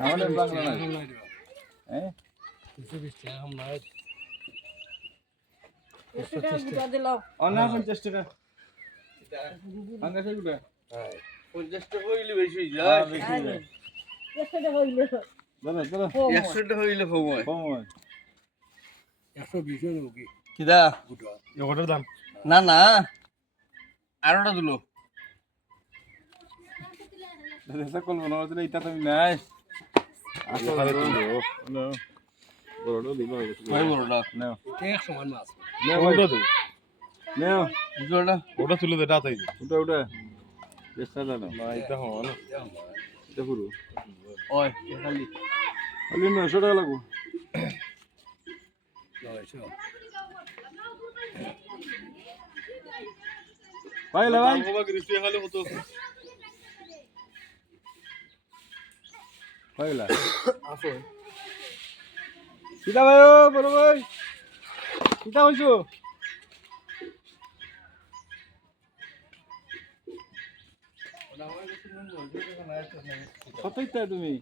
আমাদের বাংলা নাই হ্যাঁ অনা 50 টাকা আঙ্গাসে গুড়া 50 টাকা হইলে বেশি যায় বলো বলো 100 টাকা হইলে সময় কম 120 হলো কি কিদা এটার দাম না না আরোটা দিলো দেশা কল মনে হচ্ছে এটা তুমি নাই আসলে নো বড় দিবা কই বড়টা নাও এক সমান মাছ নাও ওটা তো নাও জোড়া ওটা তুলে দে রাত আইছে ওটা ওটা দেশা দাও না এটা হন এটা পুরো ওই খালি খালি 900 টাকা লাগবে ভাই লা ভাই বাবা গ্রিসে খালি কত ভাইলা আসো কিটা ভাই ও বড় ভাই কিটা হইছো কতইতা তুমি